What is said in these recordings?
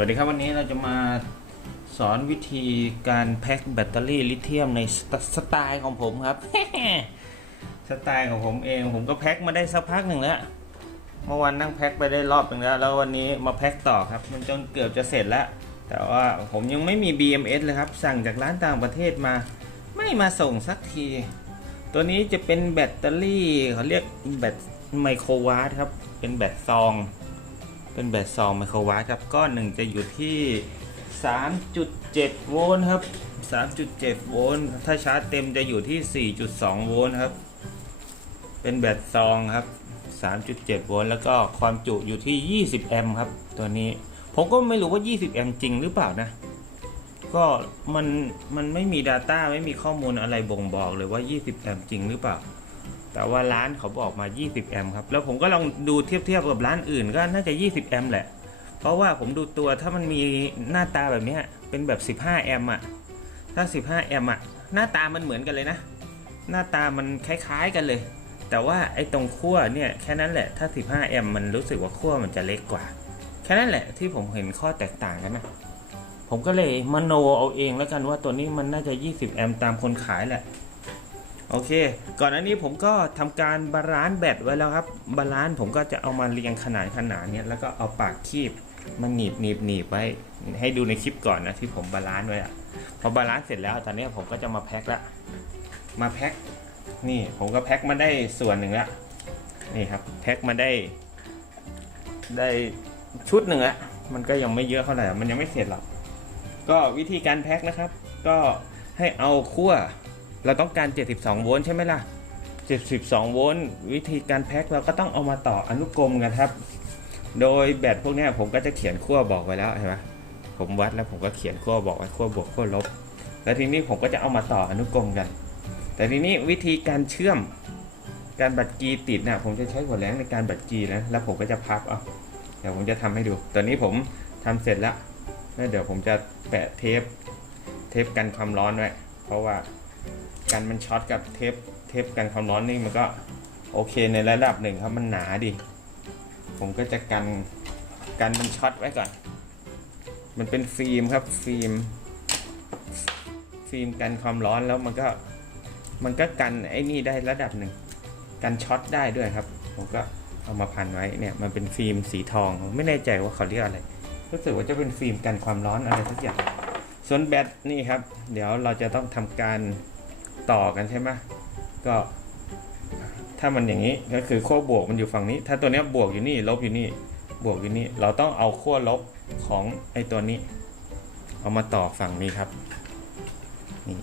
วัสดีครับวันนี้เราจะมาสอนวิธีการแพ็คแบตเตอรี่ลิเธียมในสไตสไตล์ของผมครับ สไตล์ของผมเองผมก็แพ็คมาได้สักพักหนึ่งแล้วเมื่อวันนั่งแพ็คไปได้รอบหนึ่งแล้ว แล้ววันนี้มาแพ็คต่อครับ มันจนเกือบจะเสร็จแล้ว แต่ว่าผมยังไม่มี BMS เลยครับ สั่งจากร้านต่างประเทศมา ไม่มาส่งสักที ตัวนี้จะเป็นแบตเตอรี่เขาเรียกแบตไมโครวาตครับ เป็นแบตซอง เป็นแบตซองไมโครวัตต์ครับ ก้อนหนึ่งจะอยู่ที่ 3.7 โวลต์ครับ 3.7 โวลต์ ถ้าชาร์จเต็มจะอยู่ที่ 4.2 โวลต์ครับ เป็นแบตซองครับ 3.7 โวลต์ แล้วก็ความจุอยู่ที่ 20 แอมป์ครับ ตัวนี้ ผมก็ไม่รู้ว่า 20 แอมป์จริงหรือเปล่านะ ก็มันมันไม่มี Data ไม่มีข้อมูลอะไรบ่งบอกเลยว่า 20 แอมป์จริงหรือเปล่า แต่ว่าร้านเขาบอกมา 20 แอมป์ครับ แล้วผมก็ลองดูเทียบเทียบกับร้านอื่นก็น่าจะ 20 แอมป์แหละ เพราะว่าผมดูตัวถ้ามันมีหน้าตาแบบนี้เป็นแบบ 15 แอมป์อะถ้า 15 แอมป์อะหน้าตามันเหมือนกันเลยนะ หน้าตามันคล้ายๆกันเลย แต่ว่าไอ้ตรงขั้วเนี่ยแค่นั้นแหละ ถ้า 15 แอมป์มันรู้สึกว่าขั้วมันจะเล็กกว่า แค่นั้นแหละที่ผมเห็นข้อแตกต่างกันนะ ผมก็เลยมโนเอาเองแล้วกันว่าตัวนี้มันน่าจะ 20 แอมป์ตามคนขายแหละ โอเค ก่อนอันนี้ผมก็ทำการบาลานซ์แบตไว้แล้วครับ บาลานซ์ผมก็จะเอามาเรียงขนาดขนาดเนี้ยแล้วก็เอาปากคีบมันหนีบหนีบหนีบไว้ให้ดูในคลิปก่อนนะที่ผมบาลานซ์ไว้อะพอบาลานซ์เสร็จแล้วตอนนี้ผมก็จะมาแพ็คละมาแพ็คนี่ผมก็แพ็คมาได้ส่วนหนึ่งละนี่ครับแพ็คมาได้ ได้ชุดหนึ่งละมันก็ยังไม่เยอะเท่าไหร่มันยังไม่เสร็จหรอกก็วิธีการแพ็คนะครับ ก็ให้เอาขั้ว เราต้องการ 72 โวลต์ใช่ไหมล่ะ 72 โวลต์วิธีการแพ็คเราก็ต้องเอามาต่ออนุกรมกันครับ โดยแบตพวกนี้ผมก็จะเขียนขั้วบอกไว้แล้วเห็นไหมผมวัดแล้วผมก็เขียนขั้วบอกไว้ขั้วบวกขั้วลบ แล้วทีนี้ผมก็จะเอามาต่ออนุกรมกัน แต่ทีนี้วิธีการเชื่อมการบัดกีติดนะผมจะใช้หัวแหลงในการบัดกีนะแล้วผมก็จะพับเอาเดี๋ยวผมจะทำให้ดู ตอนนี้ผมทำเสร็จแล้วแล้วเดี๋ยวผมจะแปะเทปเทปกันความร้อนไว้เพราะว่า กันมันช็อตกับเทปเทปกันความร้อนนี่มันก็โอเคในระดับหนึ่งครับมันหนาดิ ผมก็จะกันกันมันช็อตไว้ก่อน มันเป็นฟิล์มครับฟิล์มฟิล์มกันความร้อนแล้วมันก็มันก็กันไอ้นี่ได้ระดับหนึ่งกันช็อตได้ด้วยครับ ผมก็เอามาพันไว้เนี่ยมันเป็นฟิล์มสีทองไม่แน่ใจว่าเขาเรียกอะไรรู้สึกว่าจะเป็นฟิล์มกันความร้อนอะไรสักอย่างส่วนแบตนี่ครับ เดี๋ยวเราจะต้องทำการ ต่อกันใช่ไหมก็ ถ้ามันอย่างนี้ก็คือขั้วบวกมันอยู่ฝั่งนี้ ถ้าตัวนี้บวกอยู่นี่ลบอยู่นี่บวกอยู่นี่ เราต้องเอาขั้วลบของไอ้ตัวนี้ เอามาต่อฝั่งนี้ครับนี่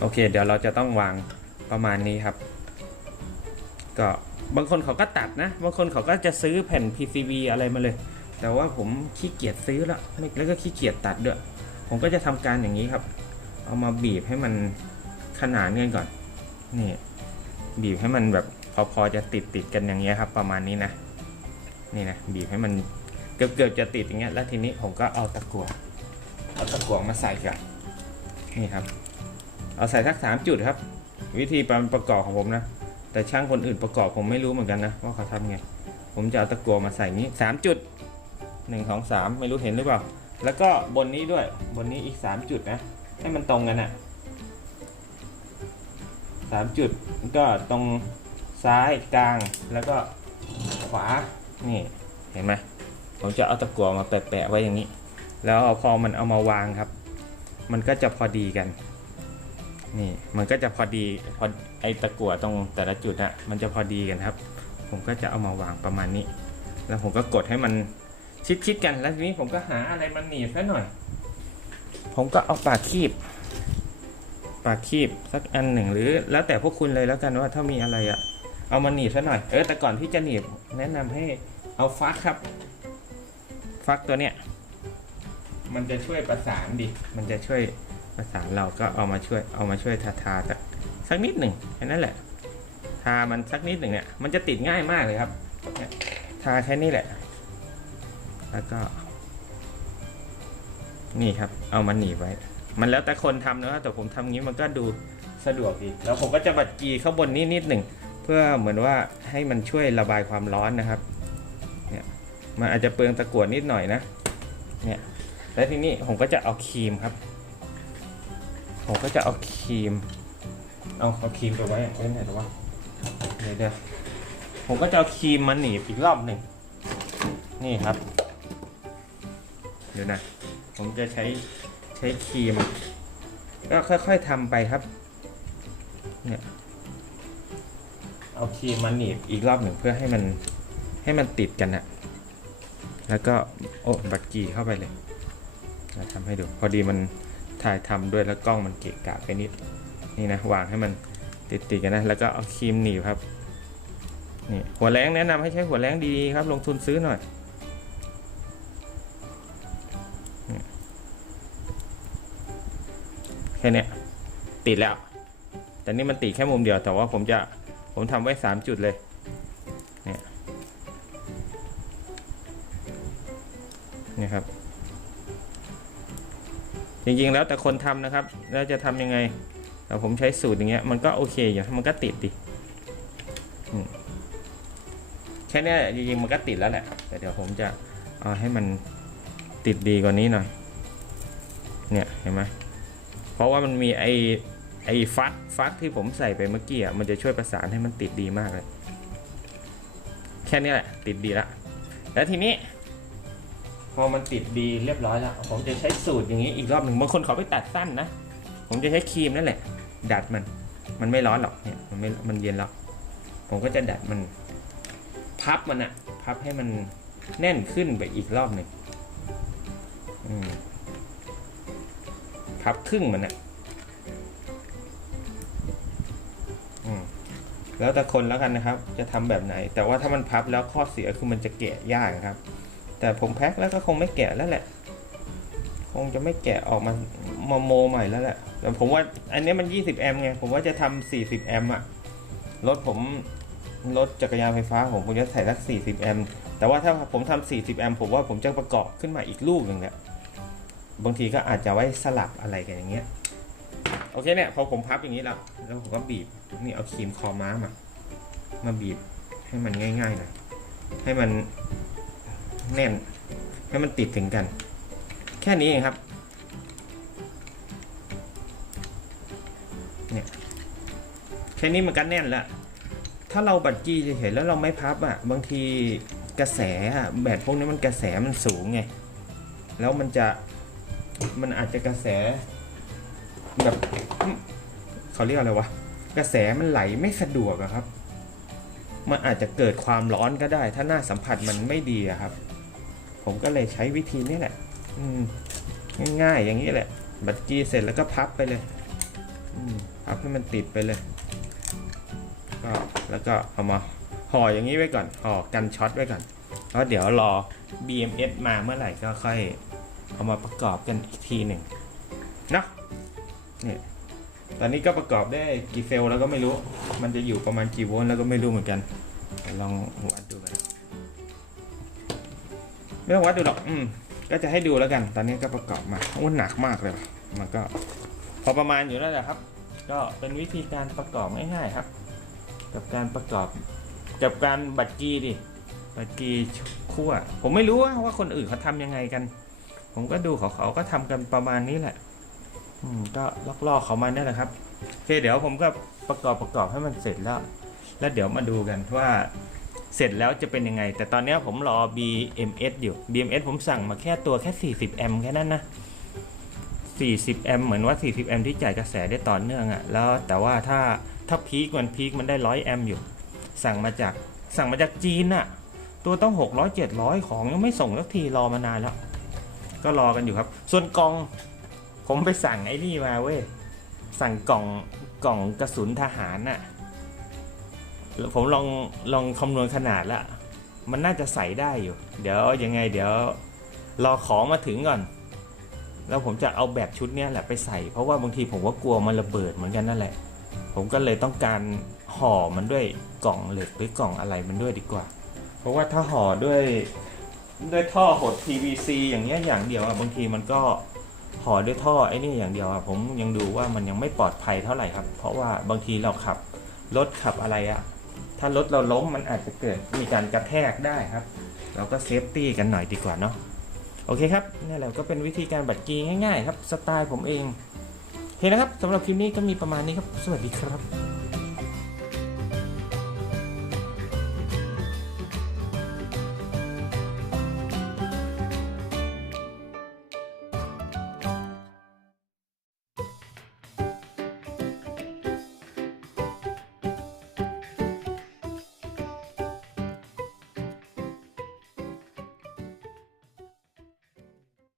โอเค เดี๋ยวเราจะต้องวางประมาณนี้ครับ ก็บางคนเขาก็ตัดนะ บางคนเขาก็จะซื้อแผ่น PCB อะไรมาเลย แต่ว่าผมขี้เกียจซื้อแล้วแล้วก็ขี้เกียจตัดด้วย ผมก็จะทำการอย่างนี้ครับ เอามาบีบให้มันขนานกันก่อน นี่บีบให้มันแบบพอพอจะติดติดกันอย่างเงี้ยครับ ประมาณนี้นะ นี่นะบีบให้มันเกือบเกือบจะติดอย่างเงี้ย แล้วทีนี้ผมก็เอาตะกั่วเอาตะกั่วมาใส่กันนี่ครับ เอาใส่ทักสามจุดครับ วิธีการประกอบของผมนะ แต่ช่างคนอื่นประกอบผมไม่รู้เหมือนกันนะว่าเขาทำไง ผมจะเอาตะกั่วมาใส่นี้สามจุดหนึ่งสองสามไม่รู้เห็นหรือเปล่า แล้วก็บนนี้ด้วยบนนี้อีก 3 จุดนะ ให้มันตรงกันอะสามจุดก็ตรงซ้ายกลางแล้วก็ขวา นี่เห็นไหมผมจะเอาตะกั่วมาแปะๆไว้อย่างนี้ แล้วพอมันเอามาวางครับ มันก็จะพอดีกัน นี่มันก็จะพอดีพอไอตะกั่วตรงแต่ละจุดอะมันจะพอดีกันครับ ผมก็จะเอามาวางประมาณนี้ แล้วผมก็กดให้มัน ชิดๆกันแล้วทีนี้ผมก็หาอะไรมันหนีบซะหน่อย ผมก็เอาปากคีบ ปากคีบสักอันหนึ่งหรือ แล้วแต่พวกคุณเลยแล้วกันว่าถ้ามีอะไรอะเอามาหนีบซะหน่อยเออแต่ก่อนที่จะหนีบแนะนำให้เอาฟักครับ ฟักตัวเนี้ยมันจะช่วยประสานดิมันจะช่วยประสานเราก็เอามาช่วยเอามาช่วยทาทาๆสักสักนิดหนึ่งแค่นั้นแหละ ทามันสักนิดหนึ่งเนี่ยมันจะติดง่ายมากเลยครับเนี่ยทาแค่นี้แหละ แล้วก็ นี่ครับ เอามาหนีบไว้ มันแล้วแต่คนทำนะแต่ผมทำงี้มันก็ดูสะดวกดีแล้วผมก็จะบัดกีข้างบนนี้นิดหนึ่งเพื่อเหมือนว่าให้มันช่วยระบายความร้อนนะครับ เนี่ยมันอาจจะเปลืองตะกั่วนิดหน่อยนะ เนี่ยแล้วทีนี้ผมก็จะเอาครีมครับ ผมก็จะเอาครีม เอาเอาครีมไปไว้ไว้ไหนหรอวะเดี๋ยวเดี๋ยวผมก็จะเอาครีมมาหนีบอีกรอบหนึ่งนี่ครับ ดี๋ยวนะ ผมจะใช้ใช้ครีม ก็ค่อยๆทำไปครับ เนี่ย เอาครีมมาหนีบอีกรอบหนึ่งเพื่อให้มันให้มันติดกันนะแล้วก็โอ้บัตรกีเข้าไปเลยทำให้ดู พอดีมันถ่ายทำด้วยแล้วกล้องมันเกะกะไปนิด นี่นะวางให้มันติดติดๆกันนะ แล้วก็เอาครีมหนีบครับ นี่หัวแรงแนะนำให้ใช้หัวแรงดีๆครับ ลงทุนซื้อหน่อย แค่เนี้ยติดแล้ว แต่นี่มันติดแค่มุมเดียวแต่ว่าผมจะผมทำไว้สามจุดเลยเนี่ยนี่ครับ จริงๆแล้วแต่คนทำนะครับ แล้วจะทำยังไงแต่ผมใช้สูตรอย่างเงี้ยมันก็โอเคอยู่มันก็ติดดิแค่เนี้ยจริงๆมันก็ติดแล้วแหละแต่เดี๋ยวผมจะเอาให้มันติดดีกว่านี้หน่อย เนี่ยเห็นไหม เพราะว่ามันมีไอไอฟักฟักที่ผมใส่ไปเมื่อกี้อะมันจะช่วยประสานให้มันติดดีมากเลย แค่นี้แหละ ติดดีละแล้วทีนี้ พอมันติดดีเรียบร้อยแล้ว ผมจะใช้สูตรอย่างนี้อีกรอบหนึ่งบางคนเขาไปตัดสั้นนะ ผมจะใช้ครีมนั่นแหละ ดัดมัน มันไม่ร้อนหรอกเนี่ยมันไม่มันเย็นแล้วผมก็จะดัดมัน พับมันอะพับให้มันแน่นขึ้นไปอีกรอบหนึ่งอืม พับครึ่งมันนะแล้วแต่คนแล้วกันนะครับ จะทำแบบไหน แต่ว่าถ้ามันพับแล้วข้อเสียคือมันจะแกะยากครับ แต่ผมแพ็คแล้วก็คงไม่แกะแล้วแหละ คงจะไม่แกะออกมามาโมใหม่แล้วแหละ แต่ผมว่าอันนี้มัน 20 แอมป์ไง ผมว่าจะทำ40 แอมป์อะรถผมรถจักรยานไฟฟ้าผมผมจะใส่สัก 40 แอมป์แต่ว่าถ้าผมทำ40 แอมป์ผมว่าผมจะประกอบขึ้นมาอีกลูกหนึ่งแหละ บางทีก็อาจจะไว้สลับอะไรกันอย่างเงี้ยโอเคเนี่ยพอผมพับอย่างนี้แล้วแล้วผมก็บีบนี่เอาครีมคอม้ามามาบีบให้มันง่ายๆหน่อยให้มันแน่นให้มันติดถึงกัน แค่นี้เองครับเนี่ยแค่นี้มันก็แน่นแล้วถ้าเราบัดกี้เฉยๆแล้วเราไม่พับอะบางทีกระแสอะแบตพวกนี้มันกระแสมันสูงไงแล้วมันจะ มันอาจจะกระแส แบบเขาเรียกอะไรวะ กระแสมันไหลไม่สะดวกอะครับ มันอาจจะเกิดความร้อนก็ได้ ถ้าหน้าสัมผัสมันไม่ดีอะครับ ผมก็เลยใช้วิธีนี้แหละ อืม ง่ายๆอย่างนี้แหละ บัตรจีเสร็จแล้วก็พับไปเลยพับให้มันติดไปเลยก็แล้วก็เอามาห่ออย่างนี้ไว้ก่อนห่อกันช็อตไว้ก่อนแล้วเดี๋ยวรอ BMS มาเมื่อไหร่ก็ค่อย เอามาประกอบกันอีกทีหนึ่งนะเนี่ยตอนนี้ก็ประกอบได้กี่เซลล์แล้วก็ไม่รู้ มันจะอยู่ประมาณกี่โวลต์แล้วก็ไม่รู้เหมือนกันลองวัดดูกันไม่ต้องวัดดูหรอกอืมก็จะให้ดูแล้วกัน ตอนนี้ก็ประกอบมาโอ้หนักมากเลยว่ะมันก็พอประมาณอยู่แล้วแหละครับ ก็เป็นวิธีการประกอบง่ายๆครับ กับการประกอบกับการบัดกีดิบัดกีคั่วผมไม่รู้ว่าคนอื่นเขาทำยังไงกัน ผมก็ดูเขาเขาก็ทำกันประมาณนี้แหละ อืมก็ลอกๆเขามาเนี่ยแหละครับโอเคเดี๋ยวผมก็ประกอบประกอบให้มันเสร็จแล้ว แล้วเดี๋ยวมาดูกันว่าเสร็จแล้วจะเป็นยังไง แต่ตอนนี้ผมรอ BMS อยู่ BMS ผมสั่งมาแค่ตัวแค่ 40 แอมแค่นั้นนะ 40 แอมเหมือนว่า 40 แอมที่จ่ายกระแสได้ต่อเนื่องอะแล้วแต่ว่าถ้าถ้าพีคมันพีคมันได้ 100 แอมอยู่ สั่งมาจากสั่งมาจากจีนอะตัวต้อง 600 700 ของยังไม่ส่งสักทีรอมานานแล้ว ก็รอกันอยู่ครับ ส่วนกล่อง ผมไปสั่งไอ้นี่มาเว้ย สั่งกล่องกล่องกระสุนทหารน่ะ ผมลองลองคำนวณขนาดละ มันน่าจะใส่ได้อยู่ เดี๋ยวยังไงเดี๋ยวรอของมาถึงก่อน แล้วผมจะเอาแบบชุดเนี้ยแหละไปใส่ เพราะว่าบางทีผมก็กลัวมันระเบิดเหมือนกันนั่นแหละ ผมก็เลยต้องการห่อมันด้วยกล่องเหล็กหรือกล่องอะไรมันด้วยดีกว่า เพราะว่าถ้าห่อด้วย ด้วยท่อหด PVC อย่างเงี้ยอย่างเดียวอะบางทีมันก็ห่อด้วยท่อไอ้นี่อย่างเดียวอะผมยังดูว่ามันยังไม่ปลอดภัยเท่าไหร่ครับ เพราะว่าบางทีเราขับรถขับอะไรอะถ้ารถเราล้มมันอาจจะเกิดมีการกระแทกได้ครับ เราก็เซฟตี้กันหน่อยดีกว่าเนาะโอเคครับนี่แหละก็เป็นวิธีการบัตรกีง่ายๆ ครับสไตล์ผมเองโอเคนะครับสำหรับคลิปนี้ก็มีประมาณนี้ครับ สวัสดีครับ